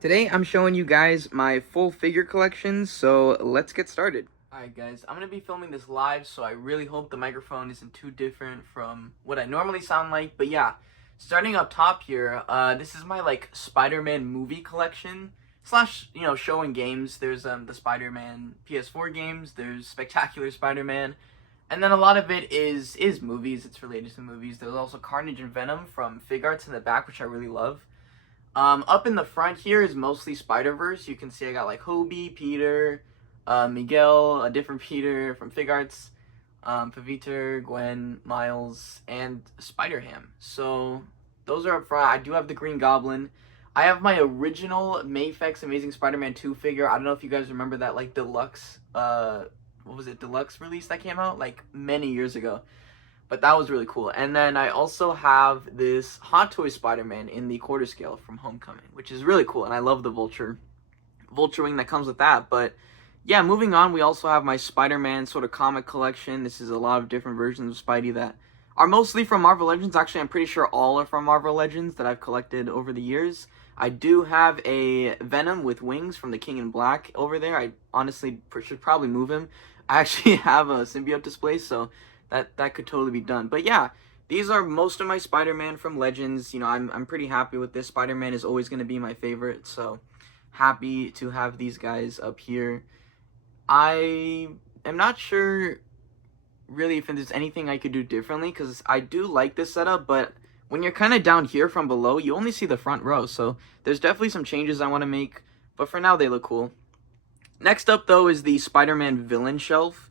Today I'm showing you guys my full figure collection, so let's get started. Alright guys, I'm going to be filming this live, so I really hope the microphone isn't too different from what I normally sound like. But yeah, starting up top here, this is my Spider-Man movie collection slash, showing games. There's the Spider-Man PS4 games, there's Spectacular Spider-Man, and then a lot of it is movies. It's related to movies. There's also Carnage and Venom from Figuarts in the back, which I really love. Up in the front here is mostly Spider-Verse. You can see I got like Hobie, Peter, Miguel, a different Peter from Figuarts, Paviter, Gwen, Miles, and Spider-Ham. So those are up front. I do have the Green Goblin. I have my original Mafex Amazing Spider-Man 2 figure. I don't know if you guys remember that deluxe, what was it, deluxe release that came out like many years ago. But that was really cool. And then I also have this Hot Toy Spider-Man in the quarter scale from Homecoming, which is really cool. And I love the Vulture wing that comes with that. But yeah, moving on, we also have my Spider-Man sort of comic collection. This is a lot of different versions of Spidey that are mostly from Marvel Legends. Actually, I'm pretty sure all are from Marvel Legends that I've collected over the years. I do have a Venom with wings from the King in Black over there. I honestly should probably move him. I actually have a symbiote display, so that could totally be done. But yeah, these are most of my Spider-Man from Legends. You know, I'm pretty happy with this. Spider-Man is always going to be my favorite, so happy to have these guys up here. I am not sure really if there's anything I could do differently, because I do like this setup, but when you're kind of down here from below, you only see the front row, so there's definitely some changes I want to make, but for now they look cool. Next up, though, is the Spider-Man villain shelf.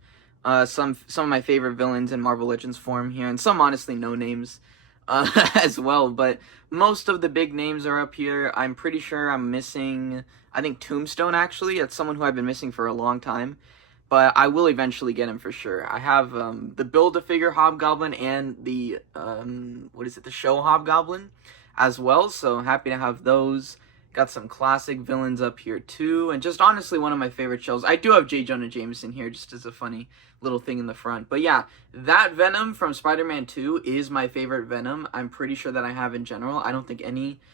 Some of my favorite villains in Marvel Legends form here, and some honestly no names as well. But most of the big names are up here. I'm pretty sure I'm missing, I think Tombstone actually. That's someone who I've been missing for a long time, but I will eventually get him for sure. I have the Build-A-Figure Hobgoblin and the the Show Hobgoblin as well. So happy to have those. Got some classic villains up here too, and just honestly one of my favorite shells. I do have J. Jonah Jameson here just as a funny little thing in the front. But yeah, that Venom from Spider-Man 2 is my favorite Venom. I'm pretty sure that I have in general. I don't think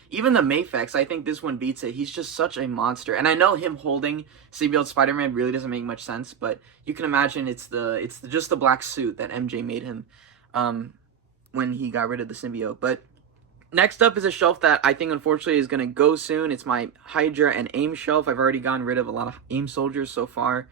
even the Mafex, I think this one beats it. He's just such a monster. And I know him holding symbiote Spider-Man really doesn't make much sense, but you can imagine it's just the black suit that MJ made him when he got rid of the symbiote. But next up is a shelf that I think unfortunately is going to go soon. It's my Hydra and AIM shelf. I've already gotten rid of a lot of AIM soldiers so far.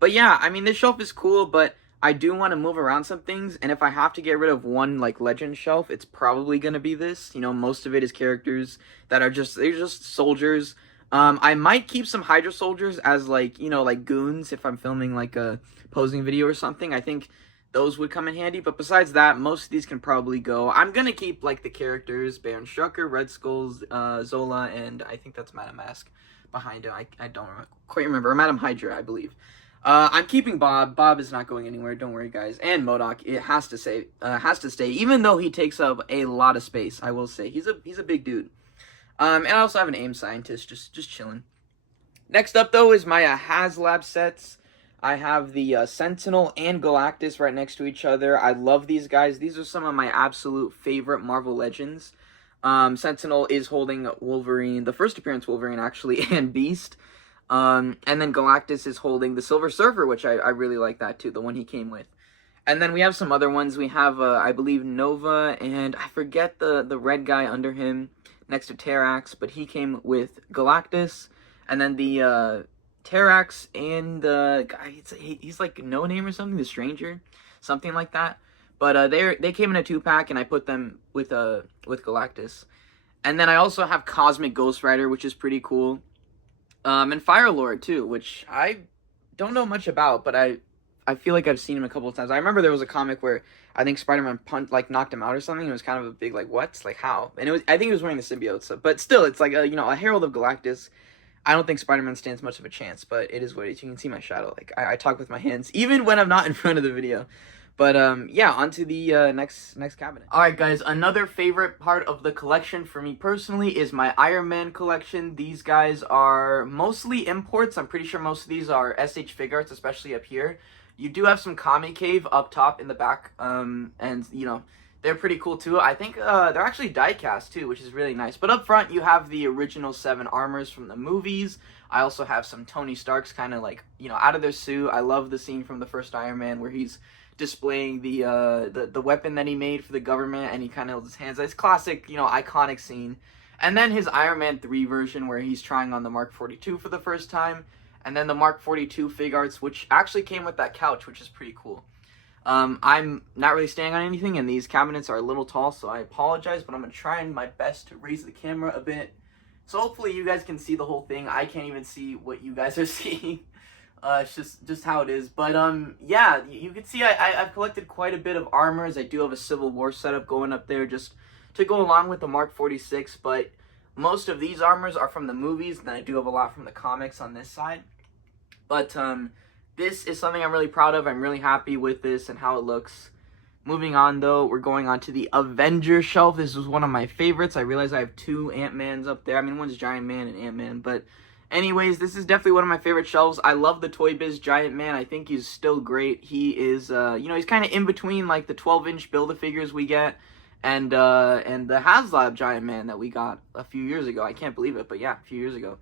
But yeah, I mean, this shelf is cool, but I do want to move around some things. And if I have to get rid of one legend shelf, it's probably going to be this. You know, most of it is characters that are they're just soldiers. I might keep some Hydra soldiers as goons if I'm filming like a posing video or something. I think those would come in handy, but besides that, most of these can probably go. I'm gonna keep the characters: Baron Strucker, Red Skulls, Zola, and I think that's Madam Mask behind it. I don't quite remember. Or Madam Hydra, I believe. I'm keeping Bob. Bob is not going anywhere. Don't worry, guys. And MODOK, it has to stay, even though he takes up a lot of space. I will say he's a big dude. And I also have an AIM scientist just chilling. Next up though is my HasLab sets. I have the Sentinel and Galactus right next to each other. I love these guys. These are some of my absolute favorite Marvel Legends. Sentinel is holding Wolverine, the first appearance Wolverine actually, and Beast. And then Galactus is holding the Silver Surfer, which I really like that too, the one he came with. And then we have some other ones. We have, I believe, Nova, and I forget the red guy under him next to Terrax, but he came with Galactus. And then the Terrax and the guy, he's like No Name or something, the Stranger, something like that. But they came in a 2-pack, and I put them with Galactus. And then I also have Cosmic Ghost Rider, which is pretty cool. And Firelord too, which I don't know much about, but I feel like I've seen him a couple of times. I remember there was a comic where I think Spider-Man knocked him out or something. It was kind of a big what? How? And I think he was wearing the symbiote. So, but still, it's like a Herald of Galactus. I don't think Spider-Man stands much of a chance, but it is what it is. You can see my shadow. I talk with my hands, even when I'm not in front of the video. But yeah, on to the next cabinet. Alright guys, another favorite part of the collection for me personally is my Iron Man collection. These guys are mostly imports. I'm pretty sure most of these are SH Figuarts, especially up here. You do have some Kami Cave up top in the back, and they're pretty cool too. I think they're actually die-cast too, which is really nice. But up front, you have the original 7 armors from the movies. I also have some Tony Starks kind of like, you know, out of their suit. I love the scene from the first Iron Man where he's displaying the weapon that he made for the government, and he kind of holds his hands. It's classic, you know, iconic scene. And then his Iron Man 3 version where he's trying on the Mark 42 for the first time. And then the Mark 42 fig arts, which actually came with that couch, which is pretty cool. I'm not really staying on anything, and these cabinets are a little tall, so I apologize, but I'm going to try my best to raise the camera a bit. So hopefully you guys can see the whole thing. I can't even see what you guys are seeing. It's just how it is. But yeah, you can see I've collected quite a bit of armors. I do have a Civil War setup going up there just to go along with the Mark 46, but most of these armors are from the movies, and I do have a lot from the comics on this side. But this is something I'm really proud of. I'm really happy with this and how it looks. Moving on, though, we're going on to the Avengers shelf. This was one of my favorites. I realize I have 2 Ant-Mans up there. I mean, one's Giant Man and Ant-Man, but anyways, this is definitely one of my favorite shelves. I love the Toy Biz Giant Man. I think he's still great. He is, you know, he's kind of in between, like, the 12-inch Build-A-Figures we get and the HasLab Giant Man that we got a few years ago. I can't believe it, but yeah, a few years ago.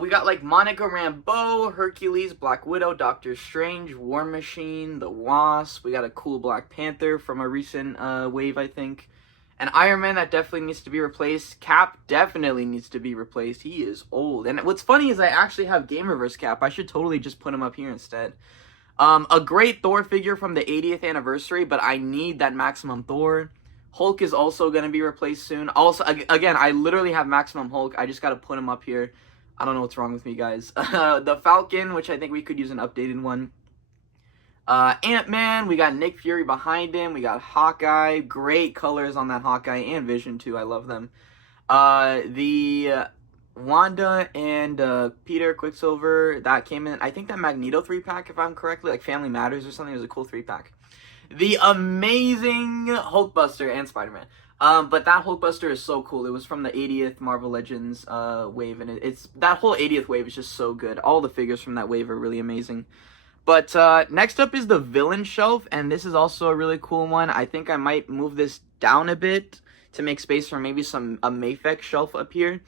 We got like Monica Rambeau, Hercules, Black Widow, Doctor Strange, War Machine, the Wasp. We got a cool Black Panther from a recent wave, I think. And Iron Man that definitely needs to be replaced. Cap definitely needs to be replaced. He is old. And what's funny is I actually have Gamerverse Cap. I should totally just put him up here instead. A great Thor figure from the 80th anniversary, but I need that Maximum Thor. Hulk is also going to be replaced soon. Also, again, I literally have Maximum Hulk. I just got to put him up here. I don't know what's wrong with me, guys. The Falcon, which I think we could use an updated one. Ant-Man, we got Nick Fury behind him. We got Hawkeye. Great colors on that Hawkeye, and Vision, too. I love them. The Wanda and Peter Quicksilver, that came in, I think that Magneto 3-pack, if I'm correctly, like Family Matters or something. It was a cool 3-pack. The amazing Hulkbuster and Spider-Man. But that Hulkbuster is so cool. It was from the 80th Marvel Legends wave, and it's that whole 80th wave is just so good. All the figures from that wave are really amazing. But next up is the villain shelf, and this is also a really cool one. I think I might move this down a bit to make space for maybe a Mafex shelf up here.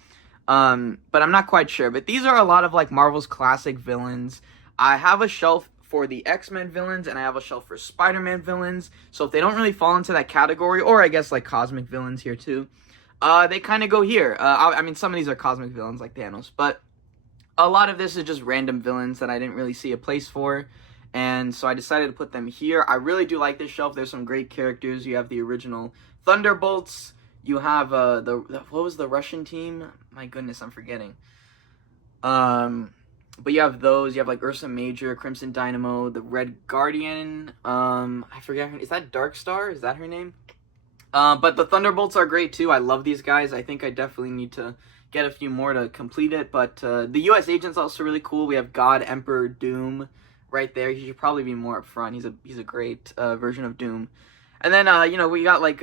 But I'm not quite sure. But these are a lot of like Marvel's classic villains. I have a shelf for the X-Men villains, and I have a shelf for Spider-Man villains. So if they don't really fall into that category, or I guess like cosmic villains here too, they kind of go here. I mean, some of these are cosmic villains like Thanos, but a lot of this is just random villains that I didn't really see a place for, and so I decided to put them here. I really do like this shelf. There's some great characters. You have the original Thunderbolts. You have what was the Russian team? My goodness, I'm forgetting. But you have those. You have like Ursa Major, Crimson Dynamo, the Red Guardian. I forget her. Is that Darkstar? Is that her name? But the Thunderbolts are great too. I love these guys. I think I definitely need to get a few more to complete it. But the U.S. Agent's also really cool. We have God Emperor Doom right there. He should probably be more up front. He's a great version of Doom. And then you know, we got like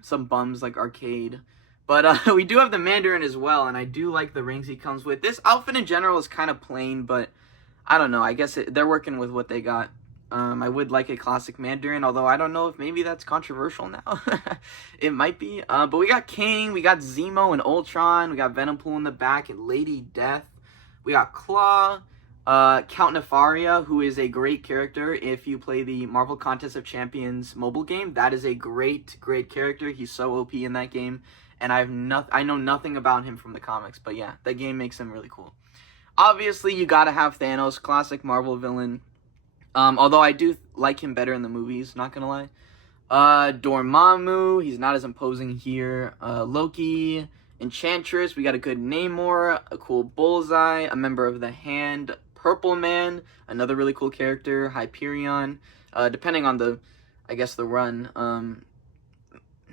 some bums like Arcade. But we do have the Mandarin as well, and I do like the rings he comes with. This outfit in general is kind of plain, but I don't know. I guess they're working with what they got. I would like a classic Mandarin, although I don't know if maybe that's controversial now. It might be. But we got King, we got Zemo and Ultron, we got Venompool in the back, and Lady Death. We got Claw, Count Nefaria, who is a great character if you play the Marvel Contest of Champions mobile game. That is a great, great character. He's so OP in that game. And I know nothing about him from the comics, but yeah, that game makes him really cool. Obviously, you gotta have Thanos, classic Marvel villain. Although I do like him better in the movies, not gonna lie. Dormammu, he's not as imposing here. Loki, Enchantress, we got a good Namor, a cool Bullseye, a member of the Hand, Purple Man, another really cool character, Hyperion. Depending on the run.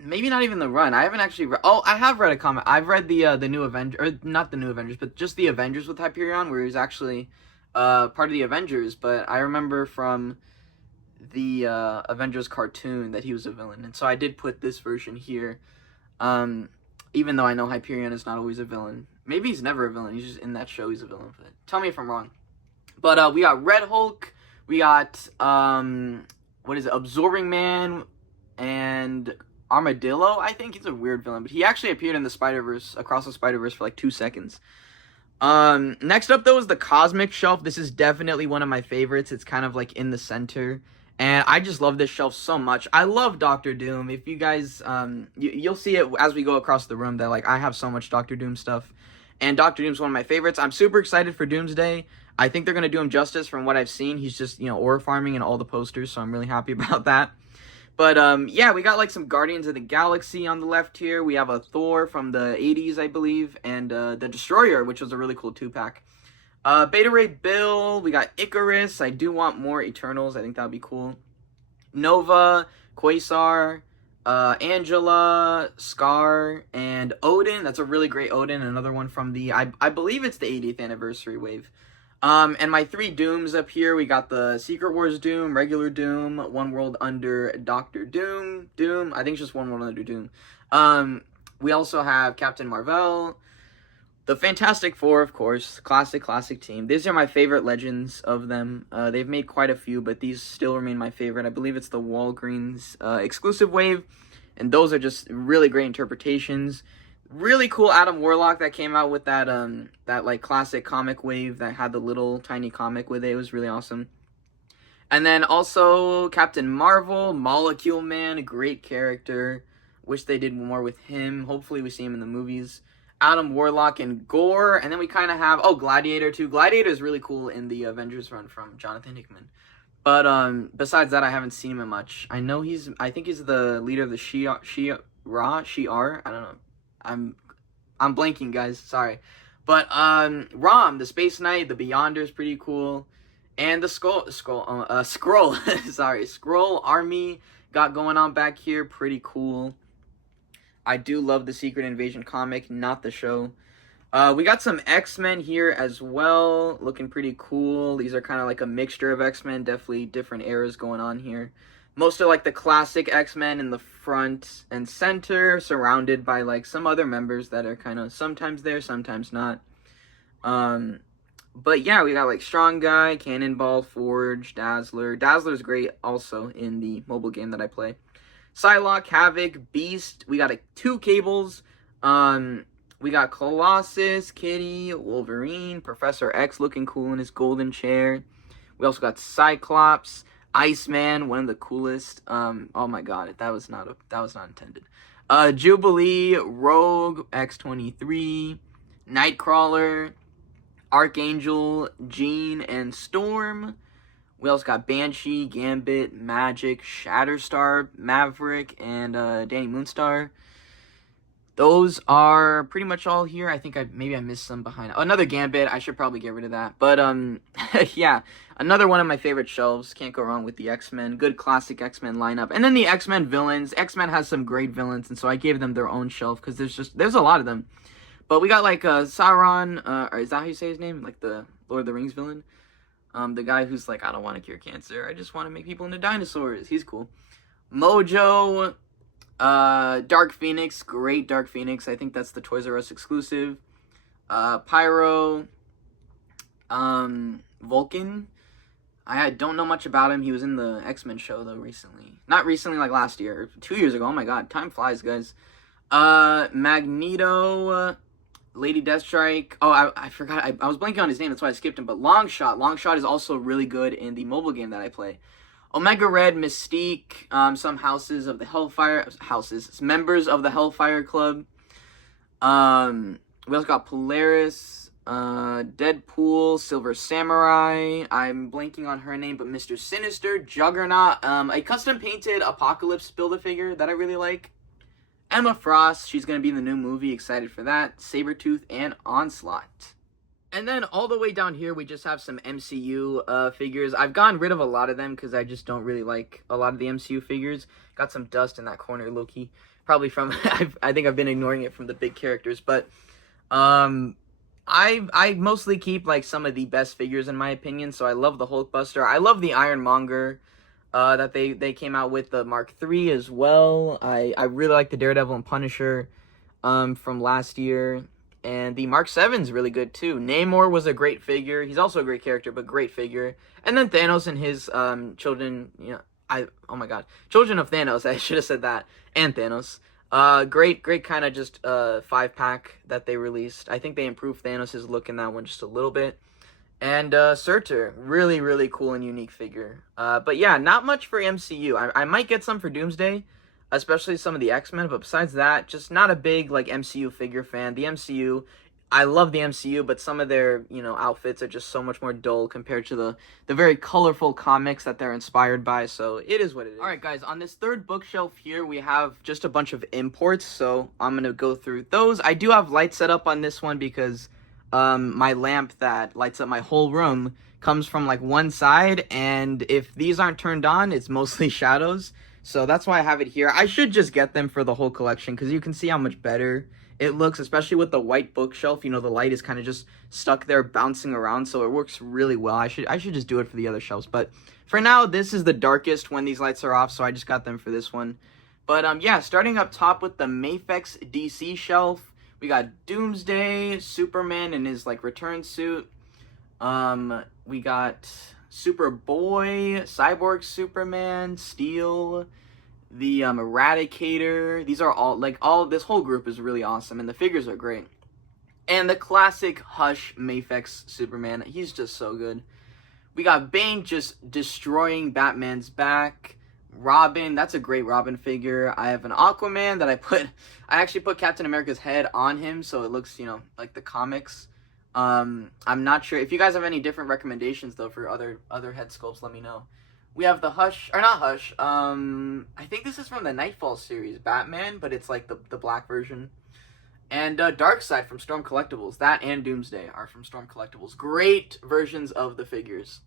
Maybe not even the run. I haven't actually read... Oh, I have read a comic. I've read the new Avengers... Or not the new Avengers, but just the Avengers with Hyperion, where he's actually part of the Avengers. But I remember from the Avengers cartoon that he was a villain. And so I did put this version here. Even though I know Hyperion is not always a villain. Maybe he's never a villain. He's just in that show he's a villain. But tell me if I'm wrong. But we got Red Hulk. We got... what is it? Absorbing Man... and Armadillo. I think he's a weird villain, but he actually appeared in the Spider-Verse, Across the Spider-Verse, for like 2 seconds. Next up though is the Cosmic Shelf. This is definitely one of my favorites. It's kind of like in the center, and I just love this shelf so much. I love Doctor Doom. If you guys, you'll see it as we go across the room that like I have so much Doctor Doom stuff, and Doctor Doom's one of my favorites. I'm super excited for Doomsday. I think they're gonna do him justice from what I've seen. He's just, aura farming in all the posters, so I'm really happy about that. But yeah, we got like some Guardians of the Galaxy on the left here. We have a Thor from the 80s, I believe, and the Destroyer, which was a really cool 2-pack. Beta Ray Bill, we got Icarus. I do want more Eternals. I think that would be cool. Nova, Quasar, Angela, Scar, and Odin. That's a really great Odin. Another one from the, I believe it's the 80th anniversary wave. And my 3 Dooms up here, we got the Secret Wars Doom, regular Doom, One World Under Doctor Doom, I think it's just One World Under Doom. We also have Captain Marvel, the Fantastic Four, of course, classic team. These are my favorite legends of them. They've made quite a few, but these still remain my favorite. I believe it's the Walgreens exclusive wave, and those are just really great interpretations. Really cool Adam Warlock that came out with that that like classic comic wave that had the little tiny comic with it. It was really awesome. And then also Captain Marvel, Molecule Man, a great character. Wish they did more with him. Hopefully we see him in the movies. Adam Warlock and Gore, and then we kind of have Gladiator too. Gladiator is really cool in the Avengers run from Jonathan Hickman. But besides that, I haven't seen him in much. I think he's the leader of the Shi'ar. I don't know. I'm blanking, guys. Sorry. But Rom, the Space Knight, the Beyonder is pretty cool, and the Skrull. Sorry, Skrull army got going on back here. Pretty cool. I do love the Secret Invasion comic, not the show. We got some X-Men here as well, looking pretty cool. These are kind of like a mixture of X-Men, definitely different eras going on here. Most are like the classic X-Men in the front and center, surrounded by like some other members that are kind of sometimes there, sometimes not. But yeah, we got like Strong Guy, Cannonball, Forge, Dazzler. Dazzler's great also in the mobile game that I play. Psylocke, Havoc, Beast. We got 2 Cables. We got Colossus, Kitty, Wolverine, Professor X looking cool in his golden chair. We also got Cyclops, Iceman, one of the coolest. Oh my god, that was not intended. Jubilee, Rogue, X-23, Nightcrawler, Archangel, Jean, and Storm. We also got Banshee, Gambit, Magic, Shatterstar, Maverick, and Danny Moonstar. Those are pretty much all here. I think maybe I missed some behind. Oh, another Gambit. I should probably get rid of that. But yeah, another one of my favorite shelves. Can't go wrong with the X-Men. Good classic X-Men lineup. And then the X-Men villains. X-Men has some great villains, and so I gave them their own shelf because there's a lot of them. But we got like Sauron, or is that how you say his name? Like the Lord of the Rings villain. The guy who's like, I don't want to cure cancer. I just want to make people into dinosaurs. He's cool. Mojo, Dark Phoenix, great Dark Phoenix. I think that's the Toys R Us exclusive. Pyro, Vulcan. I don't know much about him. He was in the X-Men show though recently. Not recently, like last year, 2 years ago. Oh my god, time flies, guys. Magneto, Lady Deathstrike. Oh, I forgot. I was blanking on his name. That's why I skipped him. But Longshot. Longshot is also really good in the mobile game that I play. Omega Red, Mystique, some houses of the Hellfire members of the Hellfire Club. We also got Polaris, Deadpool, Silver Samurai. I'm blanking on her name, but Mr. Sinister, Juggernaut. A custom painted Apocalypse Build-A-Figure that I really like. Emma Frost, she's going to be in the new movie, excited for that. Sabretooth and Onslaught. And then all the way down here, we just have some MCU figures. I've gotten rid of a lot of them because I just don't really like a lot of the MCU figures. Got some dust in that corner, low-key. Probably from, I think I've been ignoring it from the big characters. But I mostly keep like some of the best figures in my opinion. So I love the Hulkbuster. I love the Ironmonger. That they came out with the Mark III as well. I really like the Daredevil and Punisher from last year. And the Mark VII's really good too. Namor was a great figure. He's also a great character, but great figure. And then Thanos and his children, oh my god, Children of Thanos. I should have said that, and Thanos. Great kind of just 5-pack that they released. I think they improved Thanos' look in that one just a little bit. And Surtur, really cool and unique figure. But yeah, not much for MCU. I might get some for Doomsday, especially some of the X-Men, but besides that, just not a big like MCU figure fan. The MCU, I love the MCU, but some of their, outfits are just so much more dull compared to the very colorful comics that they're inspired by, so it is what it is. Alright guys, on this third bookshelf here, we have just a bunch of imports, so I'm gonna go through those. I do have lights set up on this one because my lamp that lights up my whole room comes from like one side, and if these aren't turned on, it's mostly shadows, so that's why I have it here. I should just get them for the whole collection, because you can see how much better it looks, especially with the white bookshelf. The light is kind of just stuck there bouncing around, so it works really well. I should just do it for the other shelves, but for now, this is the darkest when these lights are off, so I just got them for this one. But yeah, starting up top with the Mafex DC shelf, we got Doomsday, Superman in his like return suit. We got Superboy, Cyborg Superman, Steel, the Eradicator. These are all this whole group is really awesome, and the figures are great. And the classic Hush Mafex Superman, he's just so good. We got Bane just destroying Batman's back. Robin, that's a great Robin figure. I have an Aquaman that I actually put Captain America's head on him, so it looks, like the comics. I'm not sure if you guys have any different recommendations though for other head sculpts, let me know. We have the Hush, or not Hush, I think this is from the Nightfall series, Batman, but it's like the black version. And Darkseid from Storm Collectibles, that and Doomsday are from Storm Collectibles. Great versions of the figures.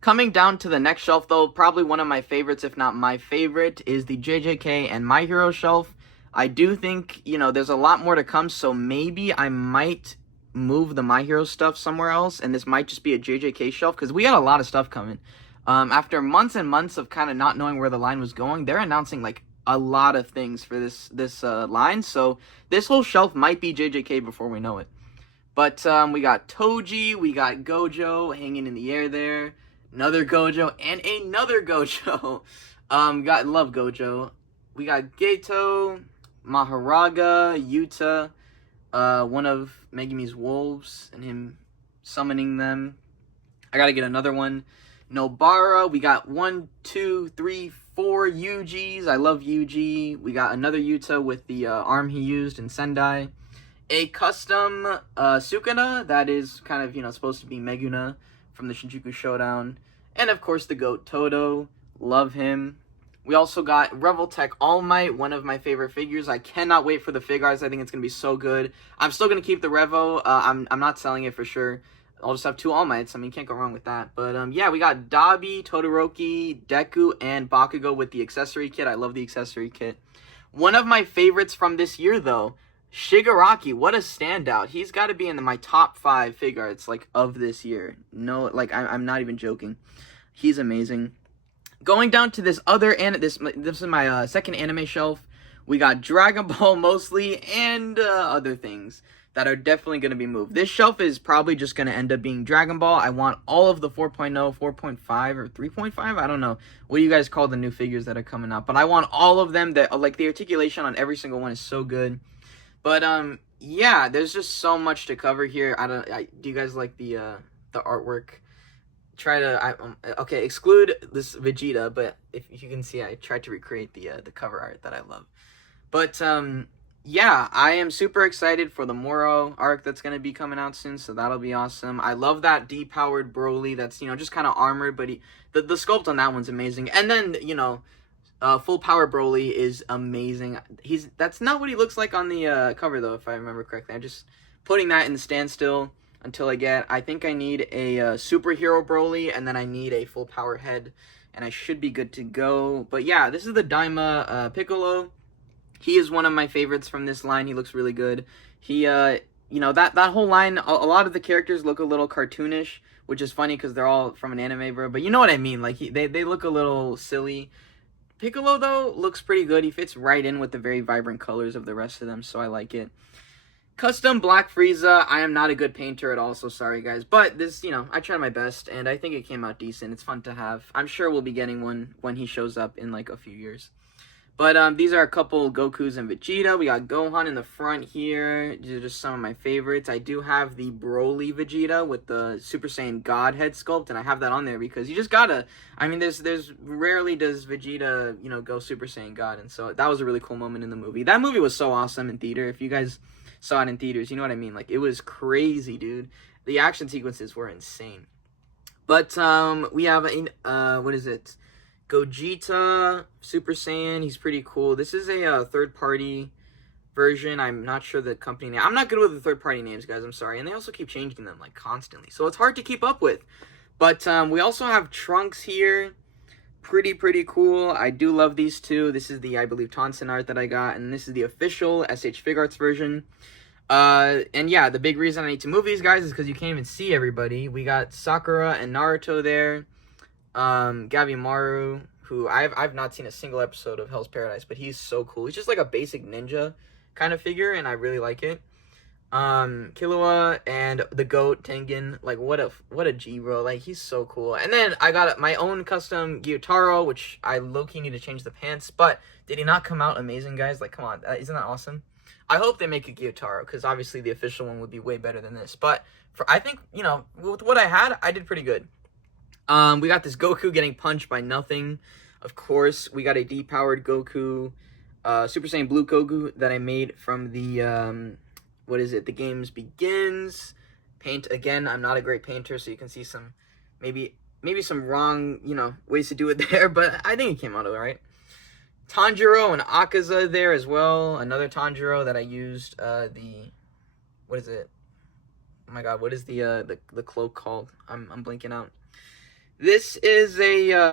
Coming down to the next shelf though, probably one of my favorites, if not my favorite, is the JJK and My Hero shelf. I do think, there's a lot more to come, so maybe I might move the My Hero stuff somewhere else, and this might just be a JJK shelf, because we got a lot of stuff coming. After months and months of kind of not knowing where the line was going, they're announcing like a lot of things for this line, so this whole shelf might be JJK before we know it. But we got Toji, we got Gojo hanging in the air there, another Gojo, and another Gojo. Love Gojo. We got Geto, Maharaga, Yuta, one of Megami's wolves, and him summoning them. I gotta get another one. Nobara, we got 1, 2, 3, 4 Yujis. I love Yuji. We got another Yuta with the arm he used in Sendai. A custom Sukuna that is kind of, supposed to be Meguna from the Shinjuku Showdown. And of course the GOAT Todo. Love him. We also got Revoltech All Might, one of my favorite figures. I cannot wait for the Figuarts. I think it's going to be so good. I'm still going to keep the Revo. I'm not selling it for sure. I'll just have 2 All Mights. I mean, can't go wrong with that. But yeah, we got Dabi, Todoroki, Deku, and Bakugo with the accessory kit. I love the accessory kit. One of my favorites from this year, though, Shigaraki. What a standout. He's got to be in my top 5 Figuarts, like, of this year. No, like, I'm not even joking. He's amazing. Going down to this other, this is my second anime shelf. We got Dragon Ball mostly, and other things that are definitely going to be moved. This shelf is probably just going to end up being Dragon Ball. I want all of the 4.0, 4.5, or 3.5. I don't know. What do you guys call the new figures that are coming out? But I want all of them. That, like, the articulation on every single one is so good. But, yeah, there's just so much to cover here. Do you guys like the artwork? Okay, exclude this Vegeta, but if you can see, I tried to recreate the cover art that I love. But, yeah, I am super excited for the Moro arc that's going to be coming out soon, so that'll be awesome. I love that depowered Broly that's, just kind of armored, but the sculpt on that one's amazing. And then, full power Broly is amazing. That's not what he looks like on the cover, though, if I remember correctly. I'm just putting that in the standstill until I think I need a superhero Broly, and then I need a full power head, and I should be good to go. But yeah, this is the Daima Piccolo. He is one of my favorites from this line. He looks really good. He, that whole line, a lot of the characters look a little cartoonish, which is funny because they're all from an anime, bro. But you know what I mean. Like, they look a little silly. Piccolo, though, looks pretty good. He fits right in with the very vibrant colors of the rest of them, so I like it. Custom Black Frieza. I am not a good painter at all, so sorry guys. But this, I tried my best, and I think it came out decent. It's fun to have. I'm sure we'll be getting one when he shows up in like a few years. But these are a couple Gokus and Vegeta. We got Gohan in the front here. These are just some of my favorites. I do have the Broly Vegeta with the Super Saiyan God head sculpt, and I have that on there because you just gotta. I mean, there's rarely does Vegeta, go Super Saiyan God, and so that was a really cool moment in the movie. That movie was so awesome in theater. If you guys saw it in theaters, you know what I mean. Like, it was crazy, dude. The action sequences were insane. But we have what is it? Gogeta Super Saiyan. He's pretty cool. This is a third-party version. I'm not sure the company name. I'm not good with the third-party names, guys. I'm sorry. And they also keep changing them like constantly, so it's hard to keep up with. But we also have Trunks here. Pretty cool. I do love these two. This is the, I believe, Tonson art that I got, and this is the official SH Figuarts version. And yeah, the big reason I need to move these guys is because you can't even see everybody. We got Sakura and Naruto there. Gabimaru, who I've not seen a single episode of Hell's Paradise, but he's so cool. He's just like a basic ninja kind of figure, and I really like it. Killua and the GOAT Tengen, like what a G, bro. Like, he's so cool. And then I got my own custom Gyutaro, which I low-key need to change the pants, but did he not come out amazing, guys? Like, come on, isn't that awesome? I hope they make a Gyutaro, because obviously the official one would be way better than this, but I think, with what I had, I did pretty good. We got this Goku getting punched by nothing. Of course, we got a depowered Goku, Super Saiyan Blue Goku that I made from the, what is it? The Games Begins paint. Again, I'm not a great painter, so you can see some, maybe some wrong, ways to do it there, but I think it came out all right. Tanjiro and Akaza there as well. Another Tanjiro that I used, what is it? Oh my god, what is the cloak called? I'm blinking out. This is a